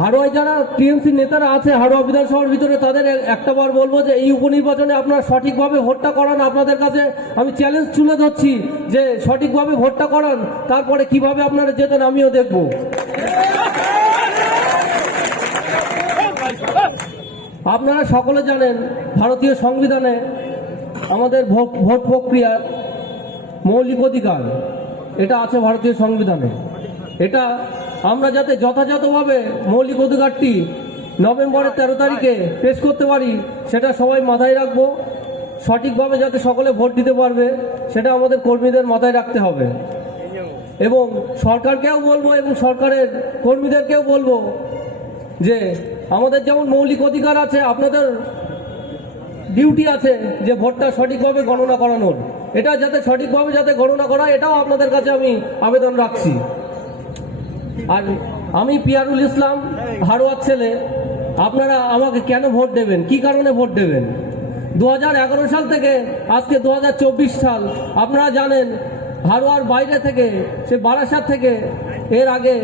হাড়োয়ায় যারা টিএমসি নেতারা আছে হাড়োয়া বিধানসভার ভিতরে, তাদের একটা বার বলবো যে এই উপনির্বাচনে আপনারা সঠিকভাবে ভোটটা করান। আপনাদের কাছে আমি চ্যালেঞ্জ তুলে ধরছি যে সঠিকভাবে ভোটটা করান, তারপরে কিভাবে আপনারা যেতেন আমিও দেখব। আপনারা সকলে জানেন ভারতীয় সংবিধানে আমাদের ভোট প্রক্রিয়ার মৌলিক অধিকার এটা আছে ভারতীয় সংবিধানে। এটা আমরা যাতে যথাযথভাবে মৌলিক অধিকারটি নভেম্বরের 13 তারিখে পেশ করতে পারি, সেটা সবাই মাথায় রাখবো। সঠিকভাবে যাতে সকলে ভোট দিতে পারবে সেটা আমাদের কর্মীদের মাথায় রাখতে হবে। এবং সরকারকেও বলবো এবং সরকারের কর্মীদেরকেও বলবো যে আমাদের যেমন মৌলিক অধিকার আছে, আপনাদের ডিউটি আছে যে ভোটটা সঠিকভাবে গণনা করানোর। এটা যাতে সঠিকভাবে যাতে গণনা করা, এটাও আপনাদের কাছে আমি আবেদন রাখছি। আর আমি পিয়ারুল ইসলাম, হাড়োয়ার ছেলে। আপনারা আমাকে কেন ভোট দেবেন, কি কারণে ভোট দেবেন? 2011 সাল থেকে আজকে 2024 সাল, আপনারা জানেন হাড়োয়ার বাইরে থেকে, সে বারাসাত থেকে এর আগে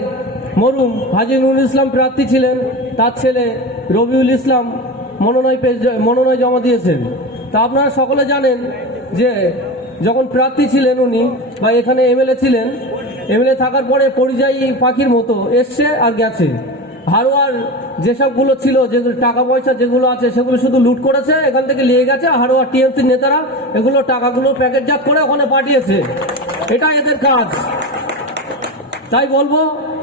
মরহুম হাজী নুরুল ইসলাম প্রার্থী ছিলেন, তার ছেলে রবিউল ইসলাম মনোনয়ন জমা দিয়েছেন। তা আপনারা সকলে জানেন যে যখন প্রার্থী ছিলেন উনি, বা এখানে এমএলএ ছিলেন, এমএলএ থাকার পরে পরিযায়ী পাখির মতো এসছে আর গেছে। হাড়োয়ার যেসবগুলো ছিল, যেগুলো টাকা পয়সা যেগুলো আছে সেগুলো শুধু লুট করেছে, এখান থেকে নিয়ে গেছে। হাড়োয়ার টিএমসির নেতারা এগুলো টাকাগুলো প্যাকেটজাত করে ওখানে পাঠিয়েছে, এটা এদের কাজ। তাই বলবো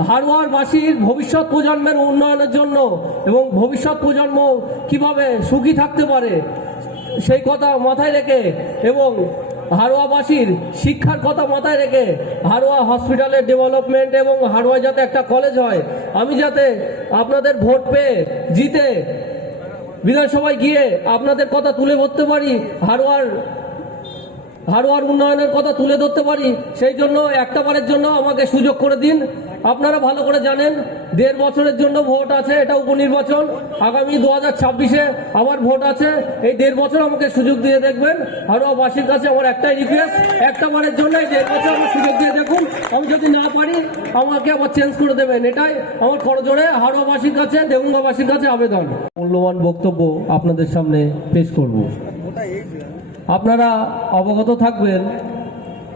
হাড়োয়ারবাসীর ভবিষ্যৎ প্রজন্মের উন্নয়নের জন্য এবং ভবিষ্যৎ প্রজন্ম কিভাবে সুখী থাকতে পারে সেই কথা মাথায় রেখে, এবং হাড়োয়াবাসীর শিক্ষার কথা মাথায় রেখে, হাড়োয়া হসপিটালের ডেভেলপমেন্ট এবং হাড়োয়ায় যাতে একটা কলেজ হয়, আমি যাতে আপনাদের ভোট পেয়ে জিতে বিধানসভায় গিয়ে আপনাদের কথা তুলে ধরতে পারি, হাড়োয়ার উন্নয়নের কথা তুলে ধরতে পারি, সেই জন্য একটা বারের জন্য আমাকে সুযোগ করে দিন। আপনারা ভালো করে জানেন 1.5 বছরের জন্য ভোট আছে, এটা উপনির্বাচন। আগামী 2026-এ আবার ভোট আছে। এই 1.5 বছর আমাকে সুযোগ দিয়ে দেখবেন। হাড়োয়াবাসীর কাছে আমার একটাই রিকোয়েস্ট, একটা বারের জন্য এই 1.5 বছর আমার সুযোগ দিয়ে দেখুন। আমি যদি না পারি আমাকে আবার চেঞ্জ করে দেবেন, এটাই আমার করজোড়ে হাড়োয়াবাসীর কাছে, দেগঙ্গাবাসীর কাছে আবেদন। মূল্যবান বক্তব্য আপনাদের সামনে পেশ করব। আপনারা অবগত থাকবেন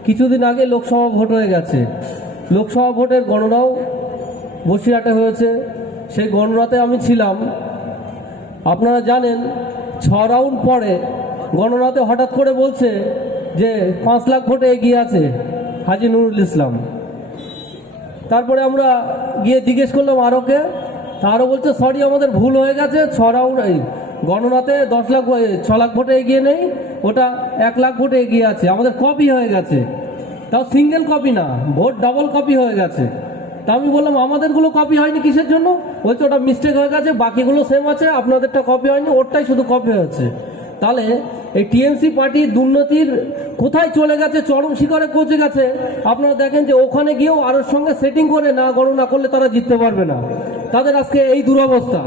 কিছুদিন আগে লোকসভা ভোট হয়ে গেছে। লোকসভা ভোটের গণনাও বসিরহাটে হয়েছে, সেই গণনাতে আমি ছিলাম। আপনারা জানেন 6 রাউন্ড পরে গণনাতে হঠাৎ করে বলছে যে 5 লাখ ভোটে এগিয়ে আছে হাজী নুরুল ইসলাম। তারপরে আমরা গিয়ে জিজ্ঞেস করলাম আরোকে, তারও বলছে সরি আমাদের ভুল হয়ে গেছে, 6 রাউন্ড গণনাতে 6 লাখ ভোটে এগিয়ে নেই, ওটা 1 লাখ ভোটে এগিয়ে আছে, আমাদের কপি হয়ে গেছে। তাও সিঙ্গেল কপি না, ভোট ডাবল কপি হয়ে গেছে। তা আমি বললাম আমাদেরগুলো কপি হয়নি কিসের জন্য? বলছে ওটা মিস্টেক হয়ে গেছে, বাকিগুলো সেম আছে, আপনাদেরটা কপি হয়নি, ওরটাই শুধু কপি হয়েছে। তাহলে এই টিএমসি পার্টি দুর্নীতির কোথায় চলে গেছে, চরম শিখরে পৌঁছে গেছে। আপনারা দেখেন যে ওখানে গিয়েও আরোর সঙ্গে সেটিং করে না গণনা করলে তারা জিততে পারবে না। তাদের আজকে এই দুরবস্থা।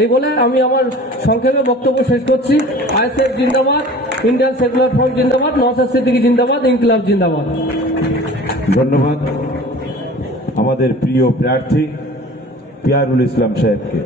এই বলে আমি আমার সংক্ষেপে বক্তব্য শেষ করছি। আইএসএফ জিন্দাবাদ, ইন্ডিয়ান সেকুলার ফ্রন্ট জিন্দাবাদ, নওশাদ সিদ্দিকী জিন্দাবাদ, ইনকিলাব জিন্দাবাদ। ধন্যবাদ আমাদের প্রিয় প্রার্থী পিয়ারুল ইসলাম সাহেবকে।